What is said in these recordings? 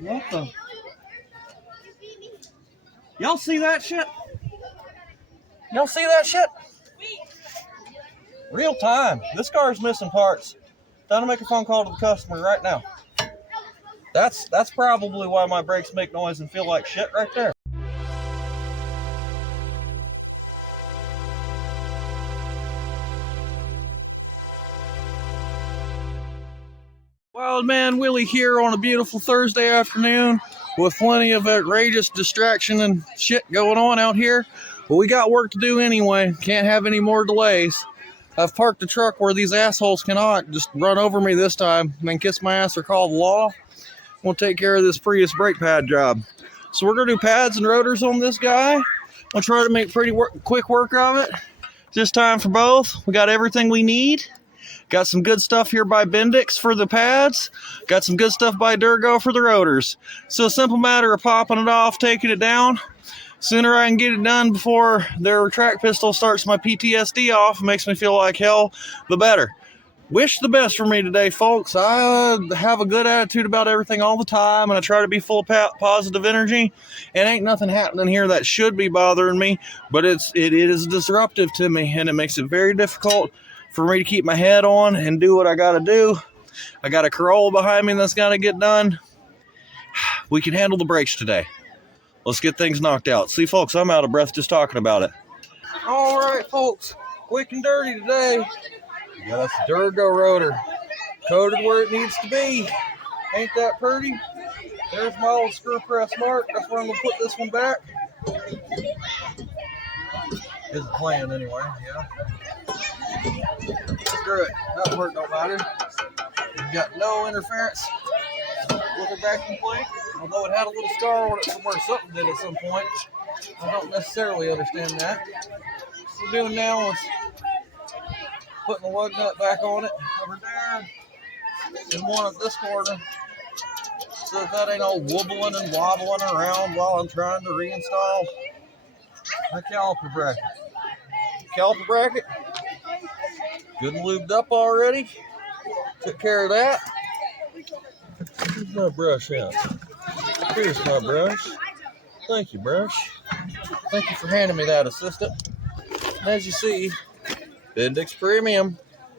What the? Y'all see that shit? Y'all see that shit? Real time. This car's missing parts. Time to make a phone call to the customer right now. That's probably why my brakes make noise and feel like shit right there. Wild Man Willie here on a beautiful Thursday afternoon with plenty of outrageous distraction and shit going on out here. But we got work to do anyway. Can't have any more delays. I've parked the truck where these assholes cannot just run over me this time and then kiss my ass or call the law. We'll take care of this Prius brake pad job. So we're going to do pads and rotors on this guy. I'll try to make pretty quick work of it. This time for both. We got everything we need. Got some good stuff here by Bendix for the pads. Got some good stuff by Durago for the rotors. So a simple matter of popping it off, taking it down. Sooner I can get it done before their track pistol starts my PTSD off, makes me feel like hell, the better. Wish the best for me today, folks. I have a good attitude about everything all the time, and I try to be full of positive energy. And ain't nothing happening here that should be bothering me, but it is disruptive to me, and it makes it very difficult for me to keep my head on and do what I gotta do. I got a Corolla behind me that's gotta get done. We can handle the brakes today. Let's get things knocked out. See, folks, I'm out of breath just talking about it. All right, folks, quick and dirty today. Yeah, that's the Durago rotor. Coated where it needs to be. Ain't that pretty? There's my old screw press mark. That's where I'm gonna put this one back. Is the plan anyway, yeah. Screw it, that work don't matter. We've got no interference with the vacuum plate, although it had a little scar on it from where something did at some point. I don't necessarily understand that. What we're doing now is putting the lug nut back on it over there, and one at this corner, so that ain't all wobbling and wobbling around while I'm trying to reinstall my caliper bracket. Caliper bracket, good and lubed up already. Took care of that. Where's my brush at? Here's my brush. Thank you, brush. Thank you for handing me that, assistant. As you see, Bendix Premium.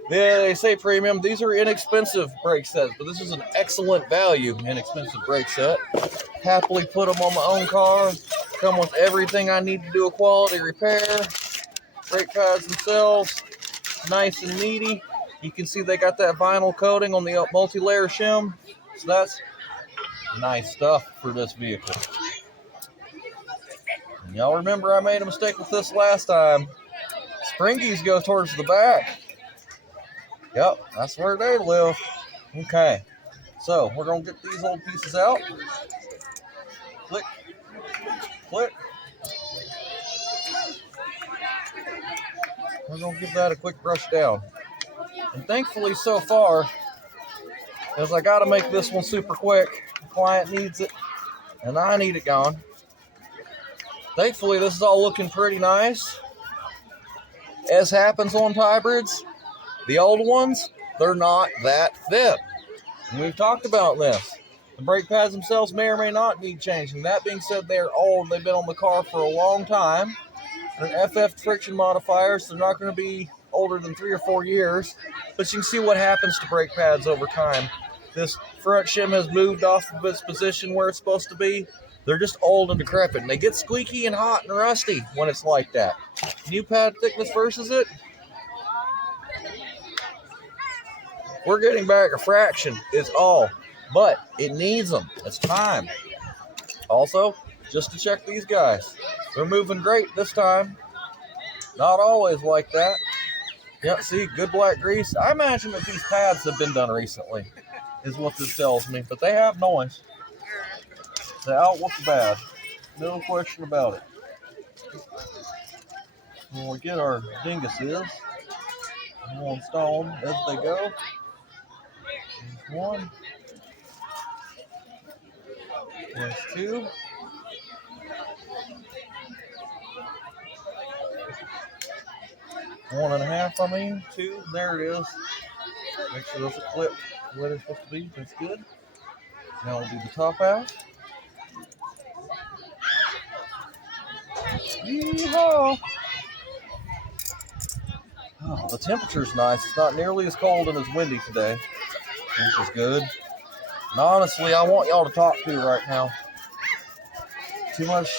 Yeah, they say premium. These are inexpensive brake sets, but this is an excellent value inexpensive brake set. Happily put them on my own car. Come with everything I need to do a quality repair. Brake pads themselves, nice and meaty. You can see they got that vinyl coating on the multi-layer shim. So that's nice stuff for this vehicle. And y'all remember I made a mistake with this last time. Springies go towards the back. Yep, that's where they live. Okay, so we're going to get these old pieces out. Click, click. We're going to give that a quick brush down. And thankfully so far, as I got to make this one super quick, the client needs it, and I need it gone. Thankfully, this is all looking pretty nice. As happens on hybrids, the old ones, they're not that thin. And we've talked about this. The brake pads themselves may or may not need changing. That being said, they're old. They've been on the car for a long time. They're FF friction modifiers. They're not going to be older than 3 or 4 years. But you can see what happens to brake pads over time. This front shim has moved off of its position where it's supposed to be. They're just old and decrepit. And they get squeaky and hot and rusty when it's like that. New pad thickness versus it. We're getting back a fraction is all. But it needs them. It's time. Also, just to check these guys. They're moving great this time. Not always like that. Yeah, see, good black grease. I imagine that these pads have been done recently, is what this tells me. But they have noise. The out with the bad. No question about it. When we get our dinguses, we'll install them as they go. There's one. There's two. One and a half, I mean, two. There it is. Make sure those are clipped where they're supposed to be. That's good. Now we'll do the top half. Yeehaw! Oh, the temperature's nice. It's not nearly as cold and as windy today, which is good. And honestly, I want y'all to talk to right now. Too much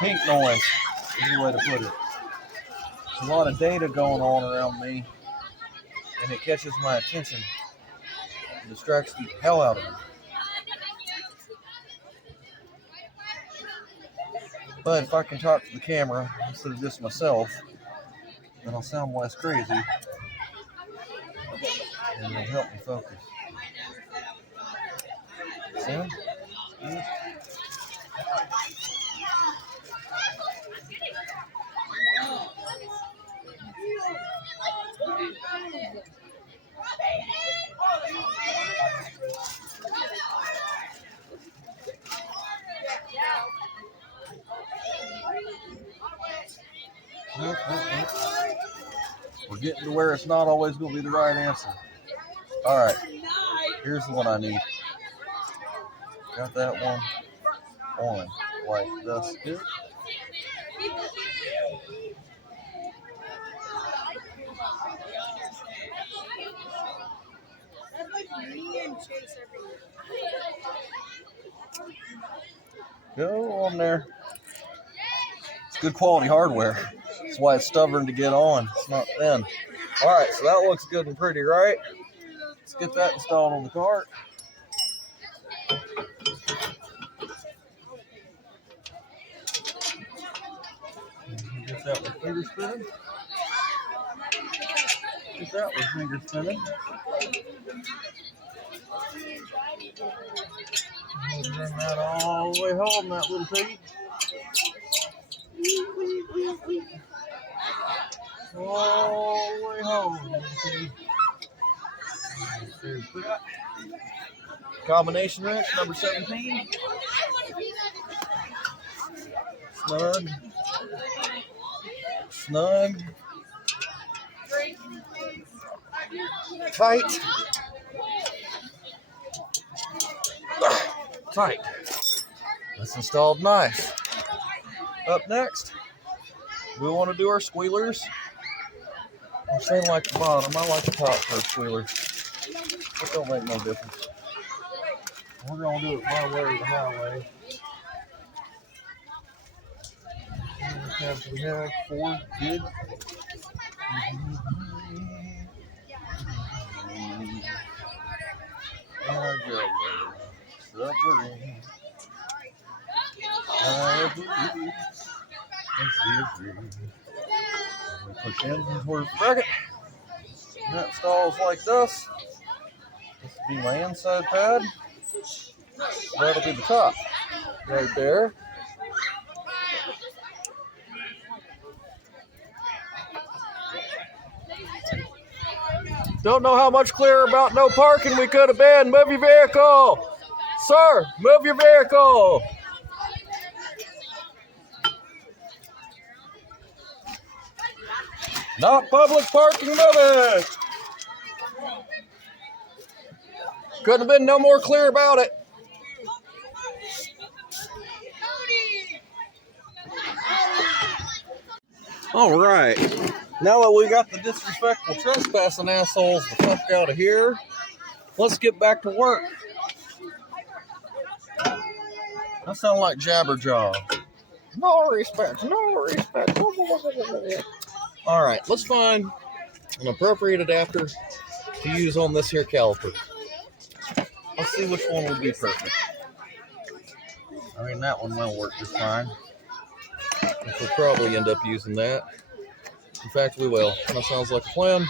heat noise is the way to put it. There's a lot of data going on around me, and it catches my attention. It distracts the hell out of me. But if I can talk to the camera instead of just myself, then I'll sound less crazy, and it'll help me focus. See? We're getting to where it's not always going to be the right answer. All right, here's the one I need. Got that one on like this. Good. Go on there. It's good quality hardware. That's why it's stubborn to get on. It's not thin. All right, so that looks good and pretty, right? Let's get that installed on the cart. Get that with finger spinning. Get that with finger spinning. Bring that all the way home, that little piggy. All the way home, little piggy. There's that. Combination wrench, number 17. Snug. Snug. Tight. Tight. That's installed nice. Up next, we want to do our squealers. I'm saying like the bottom. I like the top for a squealer. It don't make no difference. We're going to do it my way or the highway. We have 4 good. Submarine. We push in towards the bracket. And that installs like this. This will be my inside pad. That'll be the top right there. Don't know how much clearer about no parking we could have been. Move your vehicle. Sir, move your vehicle. Not public parking, move it. Couldn't have been no more clear about it. All right. Now that we got the disrespectful trespassing assholes the fuck out of here, let's get back to work. I sound like Jabberjaw. No respect, no respect. All right, let's find an appropriate adapter to use on this here caliper. Let's see which one would be perfect. I mean, that one will work just fine. We'll probably end up using that. In fact, we will. That sounds like a plan.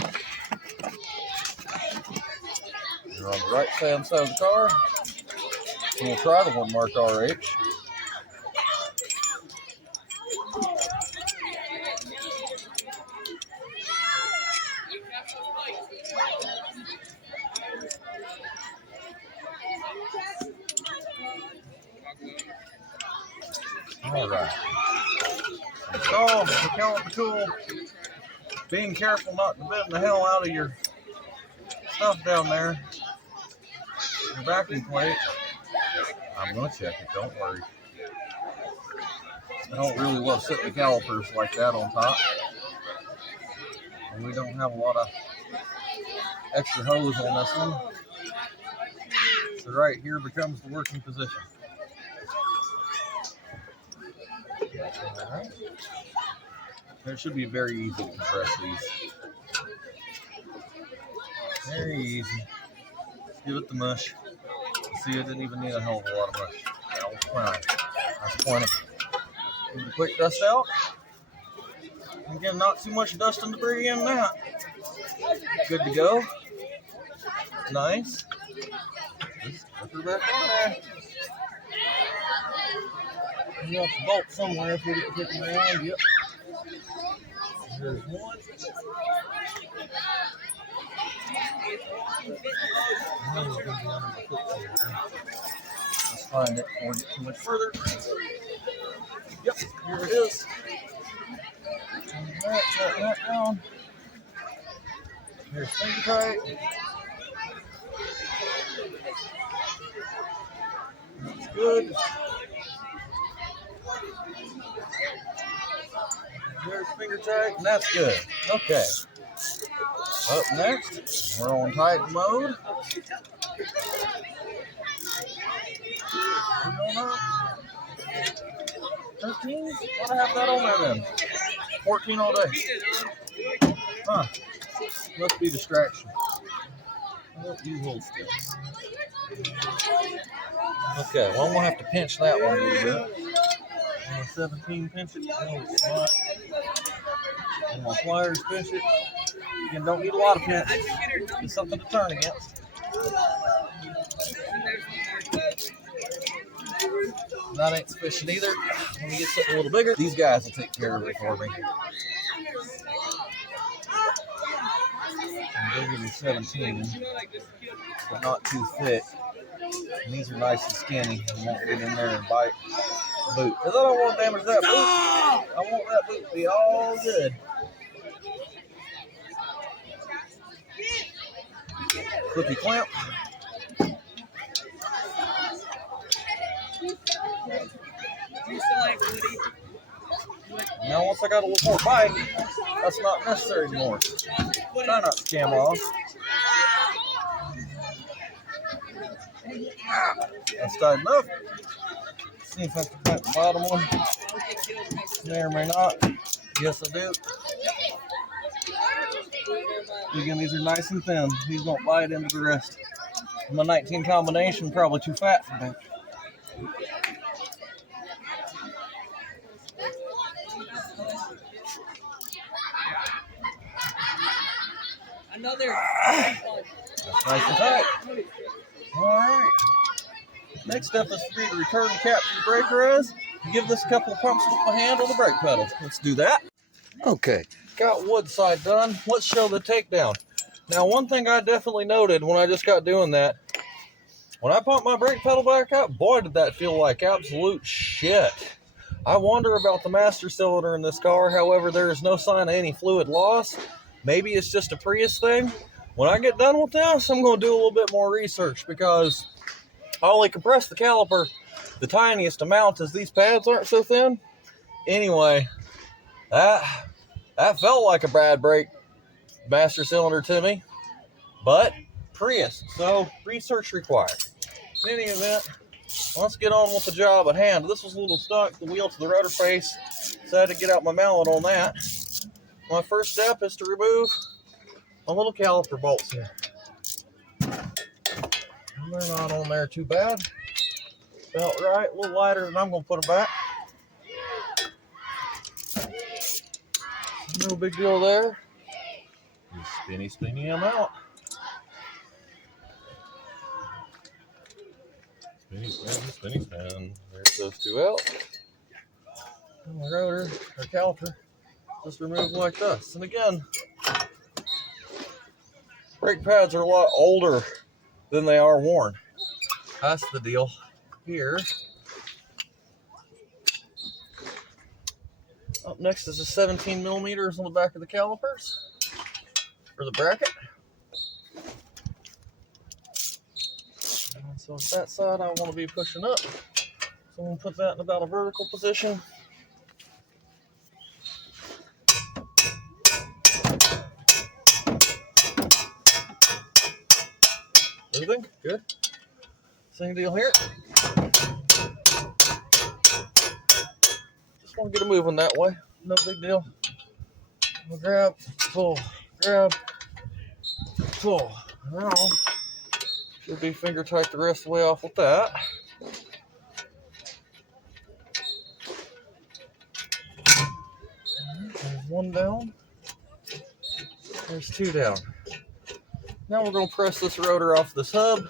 You're on the right hand side of the car. And we'll try the one marked RH. All right. So, the caliper tool, being careful not to bend the hell out of your stuff down there. Your backing plate, I'm going to check it, don't worry. I don't really love sitting the calipers like that on top. And we don't have a lot of extra hose on this one. So right here becomes the working position. All right. It should be very easy to compress these. Very easy. Let's give it the mush. See, it didn't even need a hell of a lot of mush. That was fine. That's plenty. Give it a quick dust out. Again, not too much dust and debris in that. Good to go. Nice. Just put her back on there. You have to bolt somewhere if we get hit around. Yep. There's one. Let's find it before we get too much further. Yep, here it is. Set that down. Here's finger tight. That's good. There's finger tight, and that's good. Okay. Up next, we're on tight mode. 13? Why'd I have that on there then? 14 all day. Huh. Must be distraction. You hold still. Okay, well I'm gonna have to pinch that one a little bit. 17 pinch it. No, it's not. And my pliers pinch it. Again, don't need a lot of pinch. It's something to turn against. That ain't sufficient either. Let me get something a little bigger. These guys will take care of it for me. I'm bigger than 17, but not too thick. And these are nice and skinny. You won't get in there and bite the boot. Because I don't want to damage that boot. I want that boot to be all good. Clippy clamp. Now once I got a little more bite, that's not necessary anymore. Try not to cam off. That's tight enough. See if I can cut the bottom one. May or may not. Yes, I do. Again, these are nice and thin. These don't bite into the rest. My 19 combination, probably too fat for that. Another. That's nice and tight. All right. Next step is for me to return and capture the brake res and give this a couple of pumps with my hand on the brake pedal. Let's do that. Okay, got wood side done. Let's show the takedown. Now, one thing I definitely noted when I just got doing that, when I pumped my brake pedal back up, boy, did that feel like absolute shit. I wonder about the master cylinder in this car. However, there is no sign of any fluid loss. Maybe it's just a Prius thing. When I get done with this, I'm going to do a little bit more research because I only compress the caliper the tiniest amount as these pads aren't so thin. Anyway, that felt like a bad brake master cylinder to me, but Prius, so research required. In any event, let's get on with the job at hand. This was a little stuck, the wheel to the rotor face, so I had to get out my mallet on that. My first step is to remove my little caliper bolts here. And they're not on there too bad. Felt right, a little lighter than I'm going to put them back. No big deal there. Just spinny them out. Spin. There's those two out. And the rotor, or caliper, just removed like this. And again, brake pads are a lot older than they are worn. That's the deal here. Up next is the 17 millimeters on the back of the calipers, or the bracket. So with that side I want to be pushing up. So I'm going to put that in about a vertical position. Everything good? Same deal here. Just want to get it moving that way. No big deal. We'll grab, pull, grab, pull. Now, should be finger tight the rest of the way off with that. There's one down. There's two down. Now we're going to press this rotor off this hub.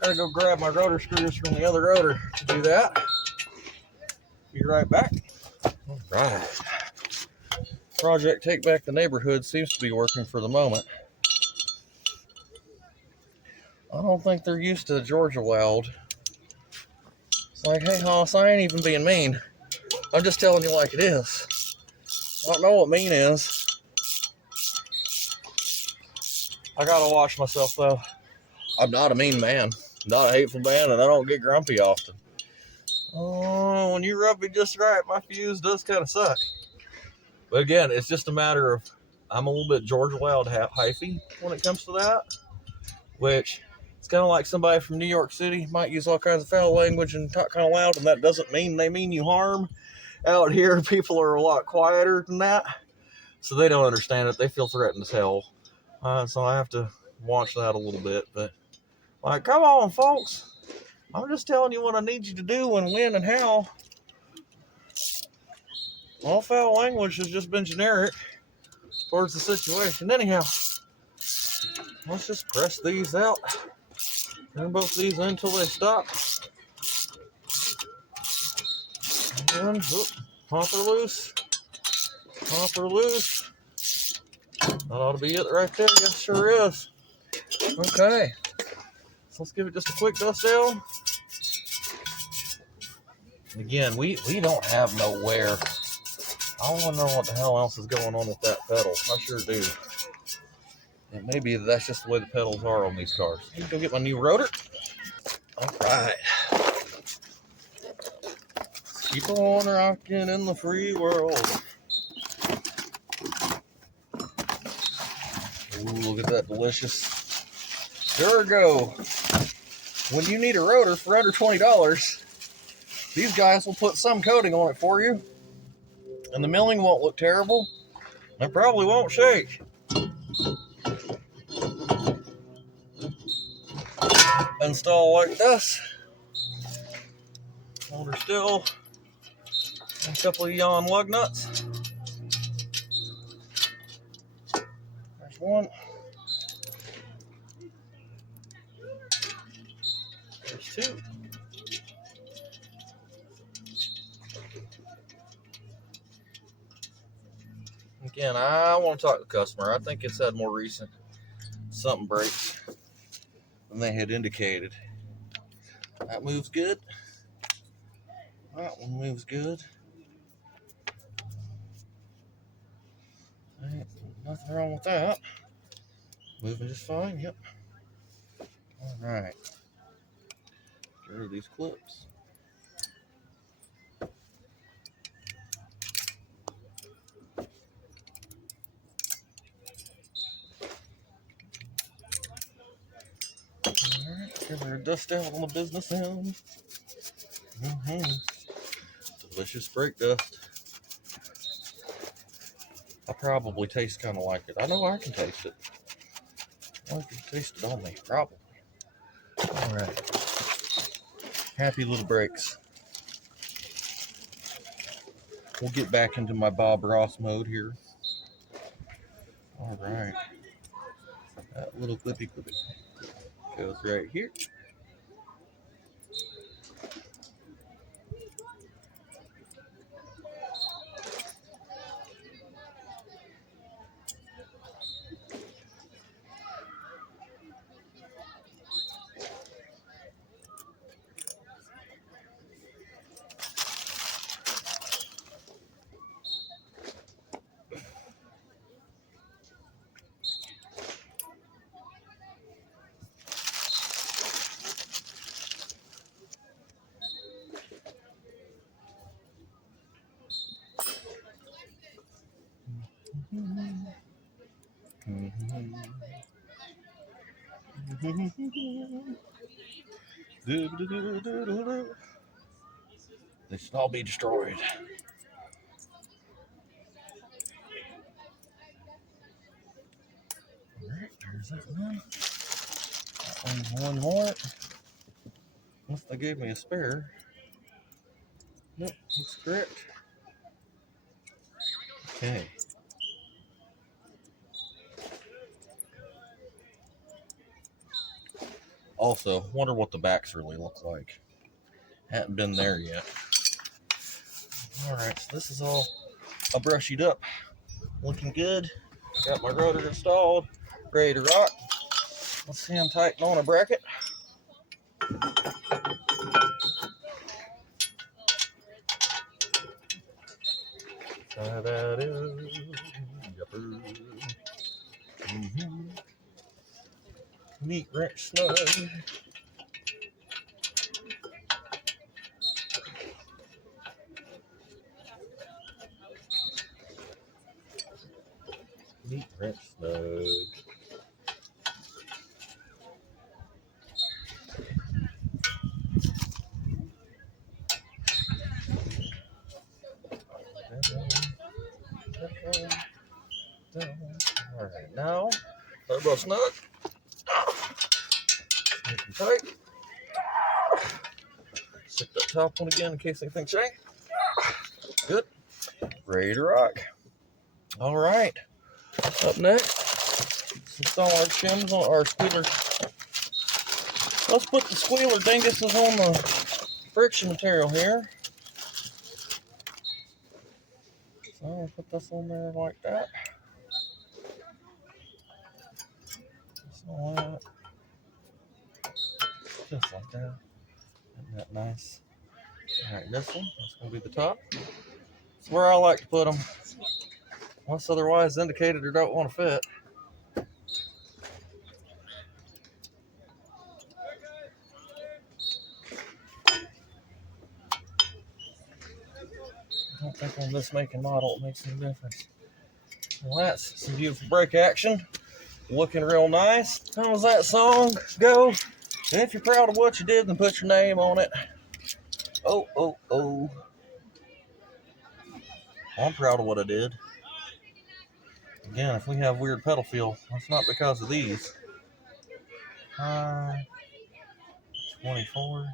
Gotta go grab my rotor screws from the other rotor to do that. Be right back. All right. Project Take Back the Neighborhood seems to be working for the moment. I don't think they're used to Georgia Wild. It's like, hey, Hoss, I ain't even being mean. I'm just telling you like it is. I don't know what mean is. I gotta watch myself, though. I'm not a mean man, not a hateful man, and I don't get grumpy often. Oh, when you rub me just right, my fuse does kind of suck. But again, it's just a matter of I'm a little bit Georgia Wild hyphy when it comes to that, which it's kind of like somebody from New York City might use all kinds of foul language and talk kind of loud, and that doesn't mean they mean you harm. Out here, people are a lot quieter than that, so they don't understand it. They feel threatened as hell. So I have to watch that a little bit. But, like, come on, folks. I'm just telling you what I need you to do and when and how. All foul language has just been generic towards the situation. Anyhow, let's just press these out. Turn both these in until they stop. And hopper loose. Hopper loose. That ought to be it right there. Yes, sure is. Okay. So let's give it just a quick dust down. Again, we don't have no wear. I don't want to know what the hell else is going on with that pedal. I sure do. And maybe that's just the way the pedals are on these cars. Let me go get my new rotor. All right. Keep on rocking in the free world. Ooh, look at that delicious Durago. When you need a rotor for under $20, these guys will put some coating on it for you. And the milling won't look terrible. It probably won't shake. Install like this. Hold her still. A couple of yawn lug nuts. There's one. There's two. Again, I want to talk to the customer. I think it's had more recent something breaks than they had indicated. That moves good. That one moves good. Ain't nothing wrong with that. Moving just fine, yep. Alright. Get rid of these clips. Alright, give her a dust out on the business end. Delicious brake dust. I probably taste kind of like it. I know I can taste it. I can taste it on me, probably. Alright. Happy little brakes. We'll get back into my Bob Ross mode here. Alright. That little clippy goes right here. They should all be destroyed. Alright, there's that one. That one's one more. Unless they gave me a spare. Nope, looks correct. Okay. Also, wonder what the backs really look like. Hadn't been there yet. Alright, so this is all brushed up. Looking good. Got my rotor installed. Ready to rock. Let's see him tighten on a bracket. Meat wrench snug. Meat wrench snug. Alright, now turbo snug. Tight. Stick that top one again in case anything changes. Good. Ready to rock. Alright. Up next, let's install our shims on our squealer. Let's put the squealer dinguses on the friction material here. So I'll put this on there like that. Just like that. Just like that. Isn't that nice? Alright, this one, that's going to be the top. It's where I like to put them. Unless otherwise indicated or don't want to fit. I don't think on this make and model it makes any difference. Well, that's some beautiful brake action. Looking real nice. How does that song go? And if you're proud of what you did, then put your name on it. Oh, oh, oh. I'm proud of what I did. Again, if we have weird pedal feel, that's not because of these. 24.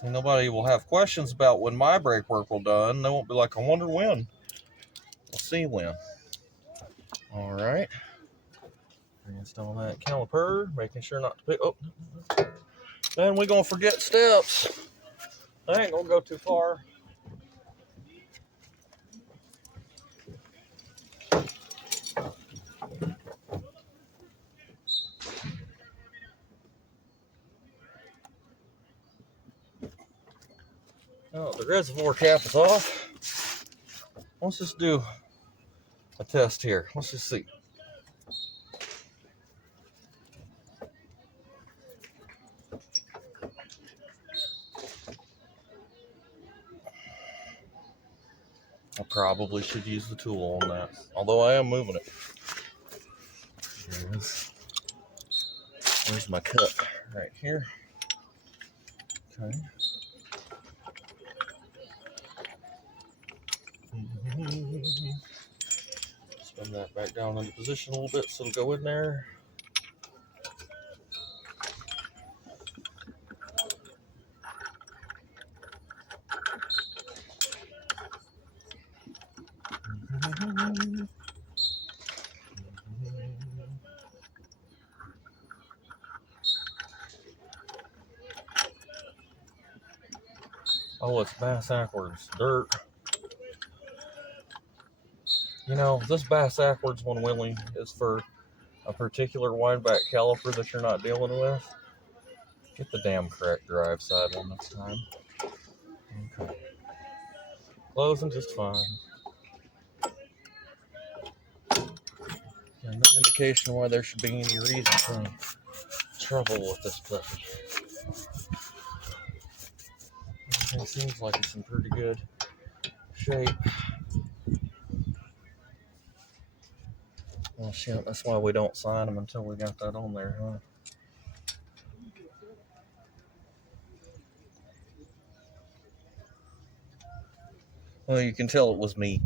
So nobody will have questions about when my brake work will done. They won't be like, I wonder when. We'll see when. All right. Reinstall that caliper, making sure not to pick. Oh, then we're gonna forget steps. I ain't gonna go too far. Oh, the reservoir cap is off. Let's just do a test here. Let's just see. I probably should use the tool on that, although I am moving it. Where's my cut? Right here. Okay. Spin that back down into position a little bit so it'll go in there. Oh, it's bass backwards. Dirt. You know, this bass backwards one wheeling is for a particular wideback caliper that you're not dealing with. Get the damn correct drive side one this time. Okay. Closing just fine. Yeah, no indication why there should be any reason for any trouble with this puppy. seems like it's in pretty good shape. Well, shit, that's why we don't sign them until we got that on there, huh? Well, you can tell it was me.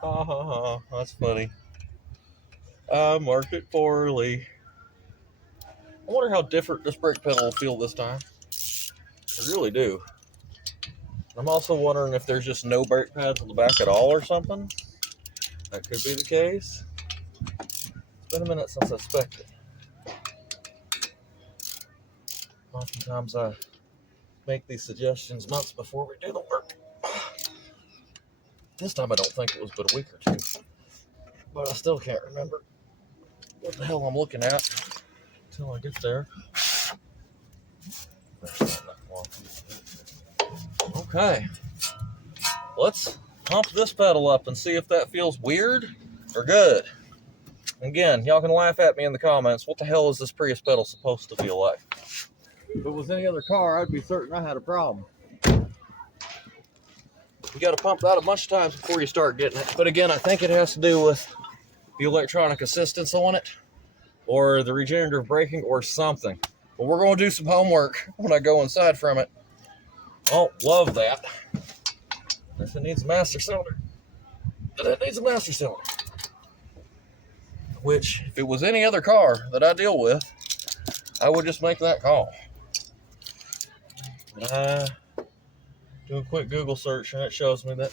Ha ha ha, that's funny. I marked it poorly. I wonder how different this brake pedal will feel this time. I really do. I'm also wondering if there's just no brake pads on the back at all or something. That could be the case. It's been a minute since I spec'd it. Oftentimes I make these suggestions months before we do the work. This time I don't think it was but a week or two. But I still can't remember what the hell I'm looking at until I get there. Okay. Let's pump this pedal up and see if that feels weird or good. Again, y'all can laugh at me in the comments. What the hell is this Prius pedal supposed to feel like? If it was any other car, I'd be certain I had a problem. You got to pump that a bunch of times before you start getting it. But again, I think it has to do with the electronic assistance on it, or the regenerative braking, or something. But we're going to do some homework when I go inside from it. Oh, love that. If it needs a master cylinder, then it needs a master cylinder. Which, if it was any other car that I deal with, I would just make that call. Do a quick Google search and it shows me that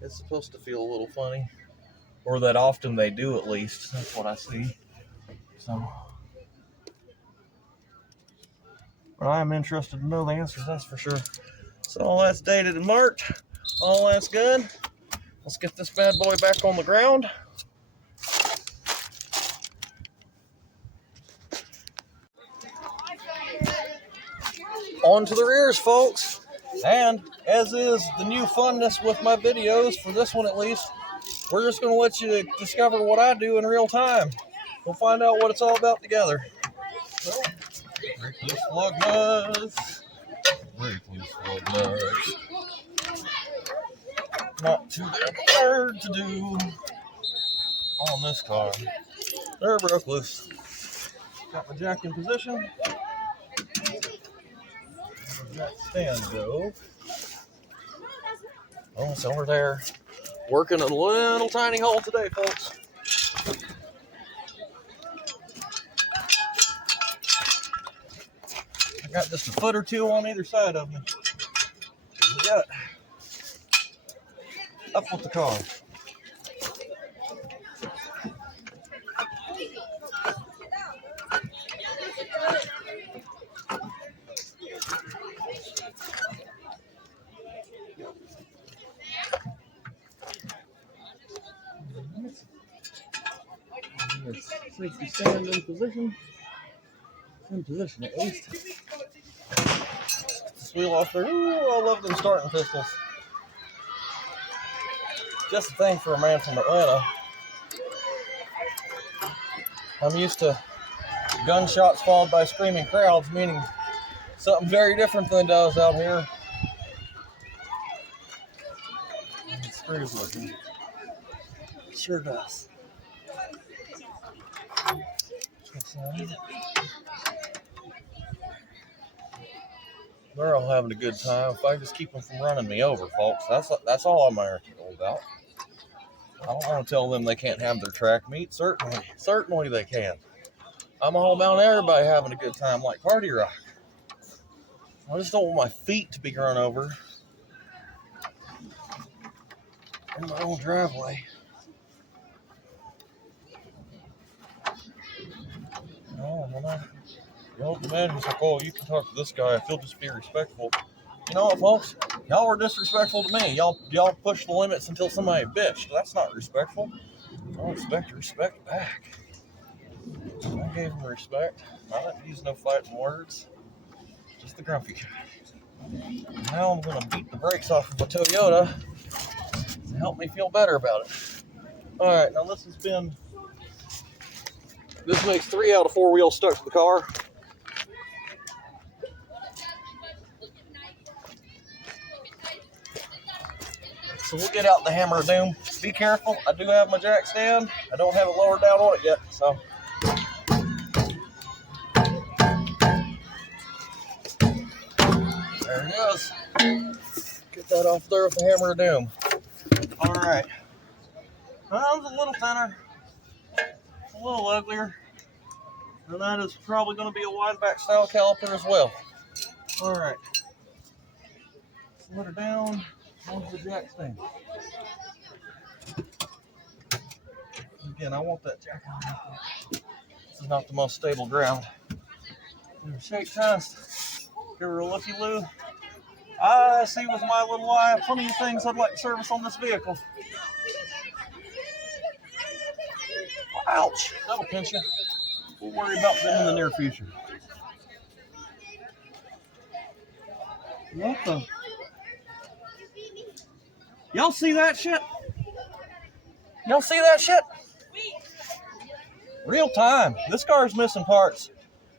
it's supposed to feel a little funny, or that often they do, at least. That's what I see. So, but I am interested to know the answers, that's for sure. So all that's dated and marked. All that's good. Let's get this bad boy back on the ground. On to the rears, folks. And as is the new funness with my videos, for this one at least, we're just going to let you discover what I do in real time. We'll find out what it's all about together. So, brake loose lug nuts. Brake loose lug nuts. Not too damn hard to do on this car. They're broke loose. Got my jack in position. That stand go. Oh, it's over there. Working a little tiny hole today, folks. I got just a foot or two on either side of me. We got up with the car. Safety stand in position. In position at least. This wheel off there. Ooh, I love them starting pistols. Just a thing for a man from Atlanta. I'm used to gunshots followed by screaming crowds, meaning something very different than it does out here. It screws looking. It sure does. They're all having a good time. If I just keep them from running me over, folks, that's all I'm irritable about. I don't want to tell them they can't have their track meet. Certainly they can. I'm all about everybody having a good time, like Party Rock. I just don't want my feet to be run over in my own driveway. No, the manager's like, oh, you can talk to this guy if he'll just be respectful. You know what, folks? Y'all were disrespectful to me. Y'all pushed the limits until somebody bitched. That's not respectful. I don't expect respect back. I gave him respect. I didn't use no fighting words. Just the grumpy kind. Now I'm going to beat the brakes off of a Toyota to help me feel better about it. Alright, now this makes 3 out of 4 wheels stuck to the car. so we'll get out the hammer of doom. Be careful, I do have my jack stand. I don't have it lowered down on it yet, so. There it is. Get that off there with the hammer of doom. All right. Well, it's a little thinner, a little uglier, and that is probably going to be a wide back style caliper as well. All right. Let her down onto the jack stand. Again, I want that jack on. This is not the most stable ground. Shake test. Give her a looky-loo. I see with my little eye plenty of things I'd like to service on this vehicle. Ouch! That'll pinch you. We'll worry about them in the near future. What the? Y'all see that shit? Y'all see that shit? Real time. This car's missing parts.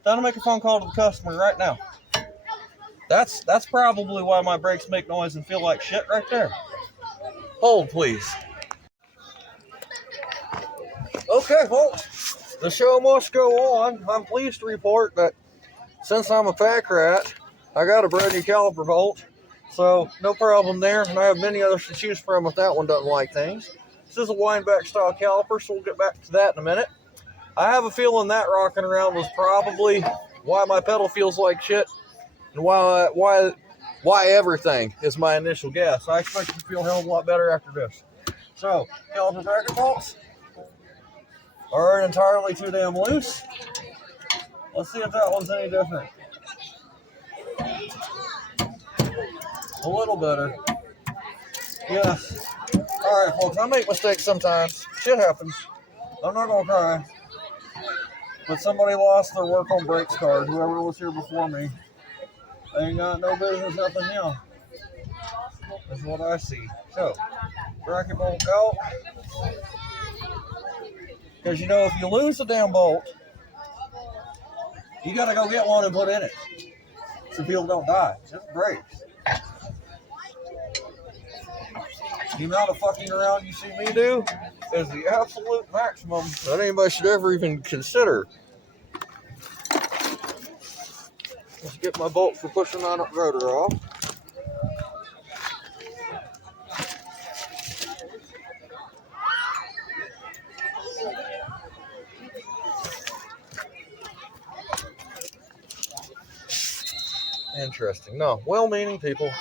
Time to make a phone call to the customer right now. That's probably why my brakes make noise and feel like shit right there. Hold, please. Okay, well, the show must go on. I'm pleased to report that since I'm a pack rat, I got a brand new caliper bolt, so no problem there. And I have many others to choose from if that one doesn't like things. This is a wind back style caliper, so we'll get back to that in a minute. I have a feeling that rocking around was probably why my pedal feels like shit. And why everything is my initial guess. I expect it to feel a hell of a lot better after this. So, caliper bracket bolts are entirely too damn loose. Let's see if that one's any different. A little better. Yes. Alright, folks, I make mistakes sometimes. Shit happens. I'm not gonna cry. But somebody lost their work on brakes card, whoever was here before me. They ain't got no business helping him. That's what I see. So, bracket bolt out. Because you know, if you lose the damn bolt, you gotta go get one and put in it. So people don't die. Just brakes. The amount of fucking around you see me do is the absolute maximum that anybody should ever even consider. Let's get my bolt for pushing that rotor off. Interesting. No, well-meaning people.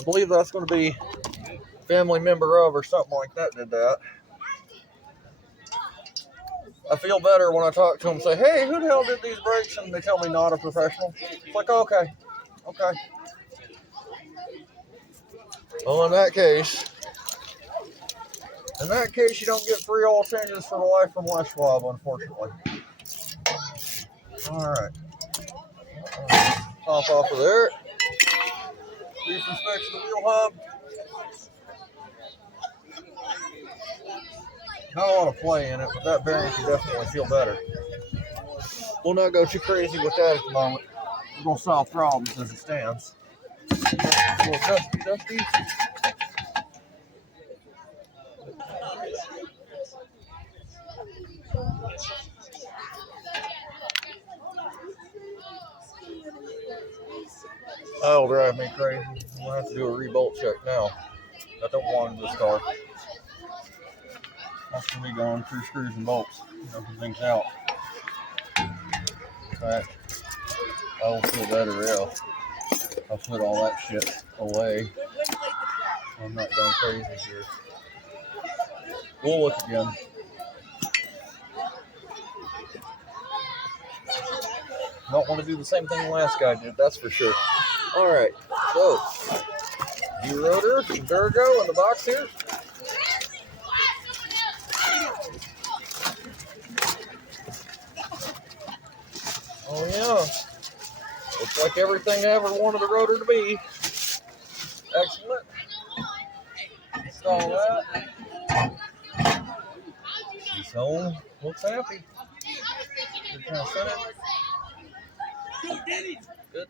I believe that's going to be a family member of or something like that did that. I feel better when I talk to them and say, hey, who the hell did these brakes? And they tell me not a professional. It's like, okay. Well, in that case, you don't get free oil changes for the life from Les Schwab, unfortunately. All right. Pop off of there. Brief inspection of the wheel hub. Not a lot of play in it, but that bearing can definitely feel better. We'll not go too crazy with that at the moment. We're going to solve problems as it stands. A little dusty. That'll drive me crazy. I'm going to have to do a re-bolt check now. I don't want this car. That's going to be going through screws and bolts, knocking things out. In fact, I will feel better if I put all that shit away. I'm not going crazy here. We'll look again. Don't want to do the same thing the last guy did, that's for sure. All right, so Rotor, Durago in the box here. Oh yeah, looks like everything I ever wanted the rotor to be. Excellent. Install that. She's home. Looks happy. Good kind of center. Good.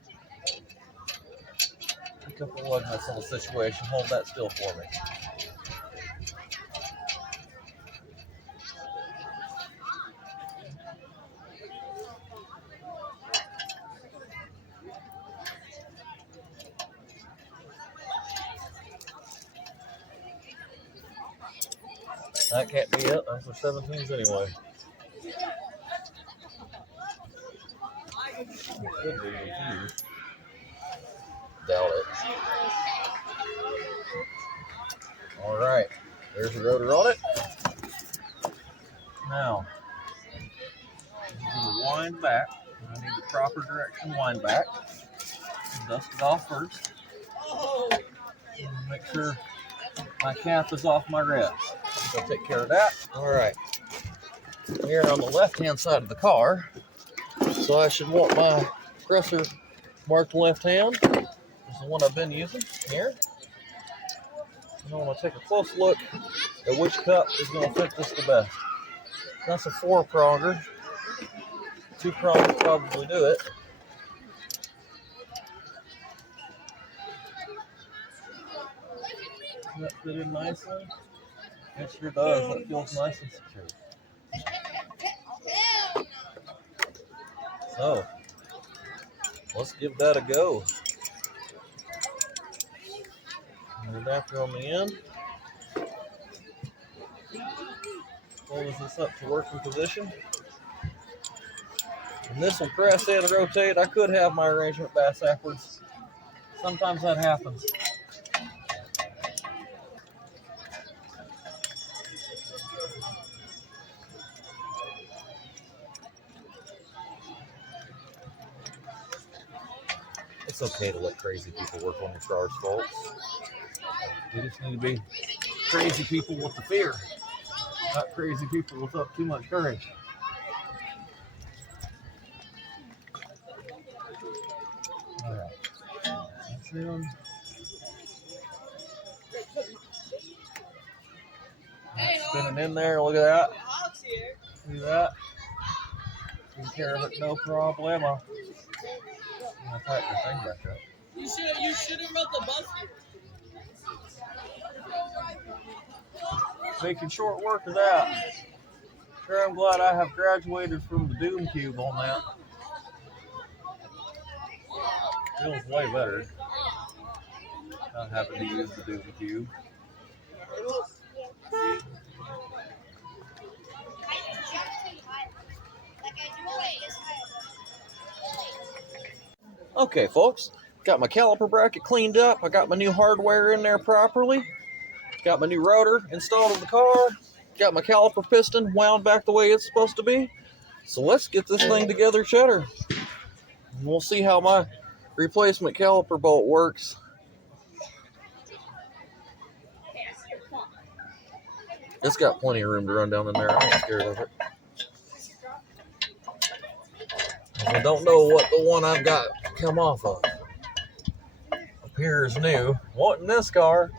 couple of lug nuts on the situation. Hold that still for me. That can't be it. Those are 17s anyway. It could be a few. Doubt it. All right. There's the rotor on it. Now, I'm going to wind back. I need the proper direction wind back. Dust it off first. Make sure my cap is off my revs. I'll take care of that. All right. Here on the left-hand side of the car, so I should want my compressor marked left hand. This is the one I've been using here. And I want to take a close look at which cup is going to fit this the best. That's a 4-pronger. 2 prongs probably do it. Does that fit in nicely? It sure does. That feels nice and secure. So, let's give that a go. An adapter on the end. Close this up to working position. And this will press and rotate. I could have my arrangement backwards. Sometimes that happens. It's okay to let crazy people work on your cars, folks. You just need to be crazy people with the fear, not crazy people without too much courage. All right, that's in. Spinning in there. Look at that. See that? Taking care of it, no problemo. I'm gonna tighten the thing back up. You should have rode the bus here. Making short work of that. Sure, I'm glad I have graduated from the Doom Cube on that. Feels way better not having to use the Doom Cube. Okay, folks, got my caliper bracket cleaned up. I got my new hardware in there properly. Got my new rotor installed in the car. Got my caliper piston wound back the way it's supposed to be. So let's get this thing together, Cheddar. And we'll see how my replacement caliper bolt works. It's got plenty of room to run down in there. I ain't scared of it. I don't know what the one I've got come off of appears new. Wanting this car.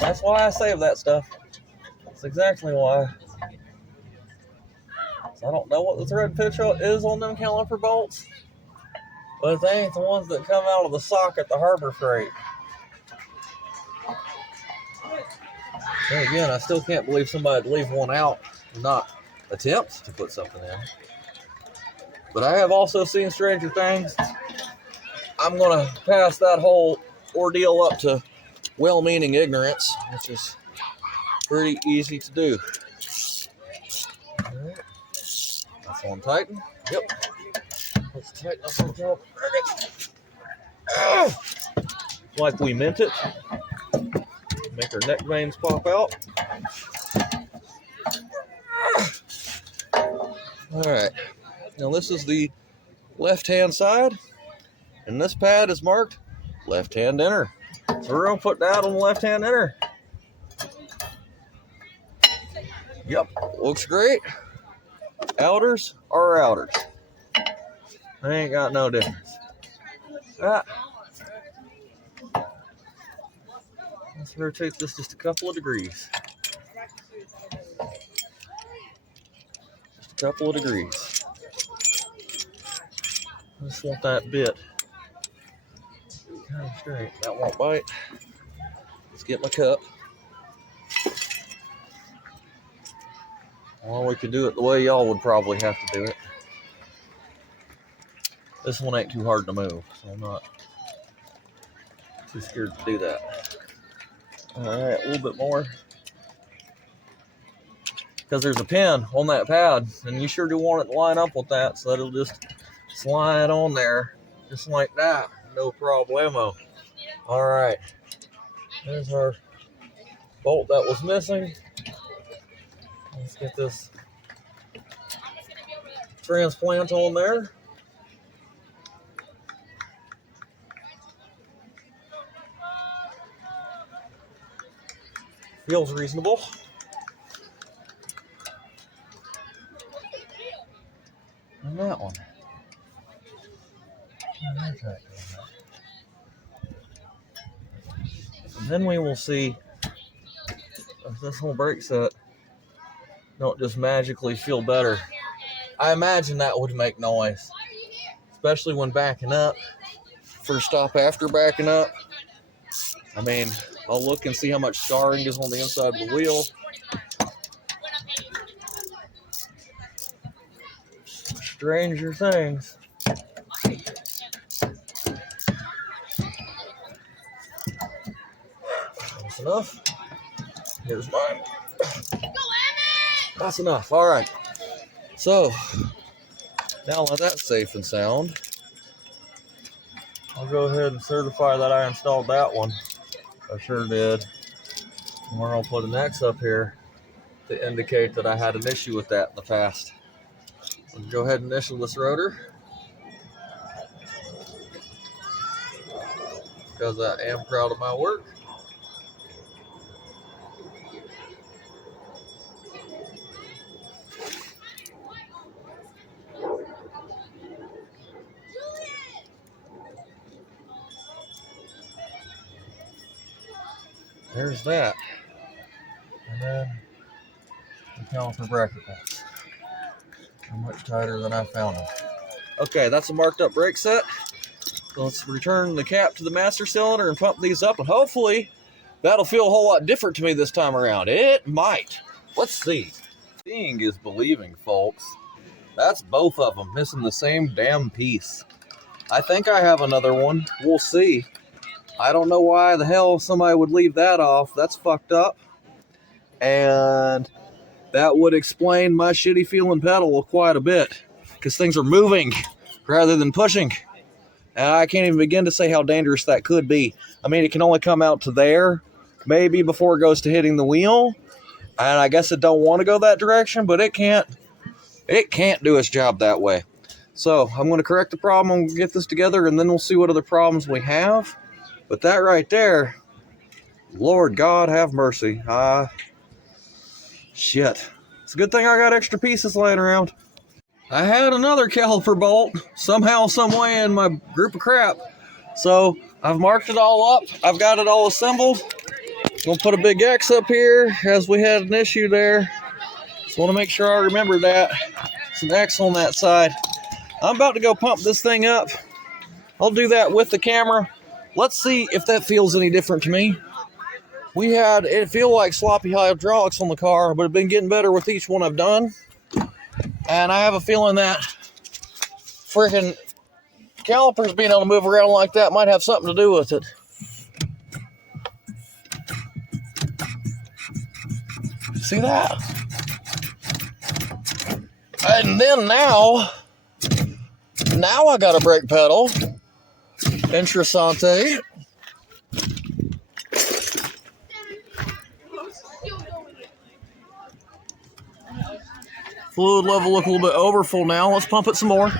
That's why I save that stuff. That's exactly why. So I don't know what the thread pitch is on them caliper bolts, but they ain't the ones that come out of the sock at the Harbor Freight. And again, I still can't believe somebody'd leave one out and not attempt to put something in. But I have also seen stranger things. I'm going to pass that whole ordeal up to well-meaning ignorance, which is pretty easy to do. All right. That's one tighten. Yep. Let's tighten up on top. Like we meant it. Make our neck veins pop out. All right. Now this is the left-hand side, and this pad is marked left-hand inner. So we're gonna put that on the left-hand inner. Yep, looks great. Outers are outers. They ain't got no difference. Let's rotate this just a couple of degrees. Just a couple of degrees. I just want that bit kind of straight. That won't bite. Let's get my cup. Well, we could do it the way y'all would probably have to do it. This one ain't too hard to move, so I'm not too scared to do that. All right, a little bit more. Because there's a pin on that pad, and you sure do want it to line up with that, so that it'll just slide on there, just like that. No problemo. All right, there's our bolt that was missing. Let's get this transplant on there. Feels reasonable. And that one. And then we will see if this whole brake set don't just magically feel better. I imagine that would make noise, especially when backing up. First stop after backing up. I mean, I'll look and see how much scarring is on the inside of the wheel. Stranger things. That's enough. Here's mine. That's enough. All right. So, now that that's safe and sound, I'll go ahead and certify that I installed that one. I sure did. And we're going to put an X up here to indicate that I had an issue with that in the past. So go ahead and initial this rotor, because I am proud of my work. There's that. And then the caliper bracket bolts are much tighter than I found them. Okay, that's a marked up brake set. So let's return the cap to the master cylinder and pump these up, and hopefully that'll feel a whole lot different to me this time around. It might. Let's see. Seeing is believing, folks. That's both of them missing the same damn piece. I think I have another one. We'll see. I don't know why the hell somebody would leave that off. That's fucked up. And that would explain my shitty feeling pedal quite a bit, because things are moving rather than pushing. And I can't even begin to say how dangerous that could be. I mean, it can only come out to there, maybe before it goes to hitting the wheel. And I guess it don't want to go that direction, but it can't do its job that way. So I'm going to correct the problem. I'm going to get this together, and then we'll see what other problems we have. But that right there, Lord God have mercy. Shit. It's a good thing I got extra pieces laying around. I had another caliper bolt somehow, some way in my group of crap. So I've marked it all up. I've got it all assembled. We'll put a big X up here as we had an issue there. Just want to make sure I remember that. It's an X on that side. I'm about to go pump this thing up. I'll do that with the camera. Let's see if that feels any different to me. It feel like sloppy hydraulics on the car, but it's been getting better with each one I've done. And I have a feeling that freaking calipers being able to move around like that might have something to do with it. See that? And then now I got a brake pedal. Interessante. Fluid level look a little bit overfull now. Let's pump it some more.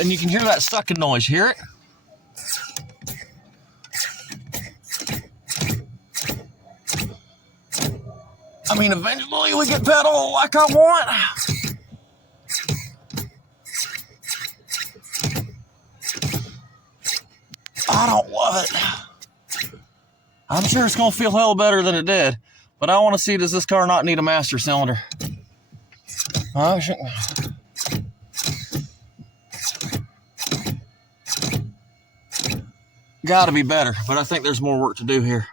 And you can hear that sucking noise. Hear it? I mean, eventually we get pedal like I want. I don't love it. I'm sure it's gonna feel hell better than it did, but I want to see, does this car not need a master cylinder? Gotta be better, but I think there's more work to do here.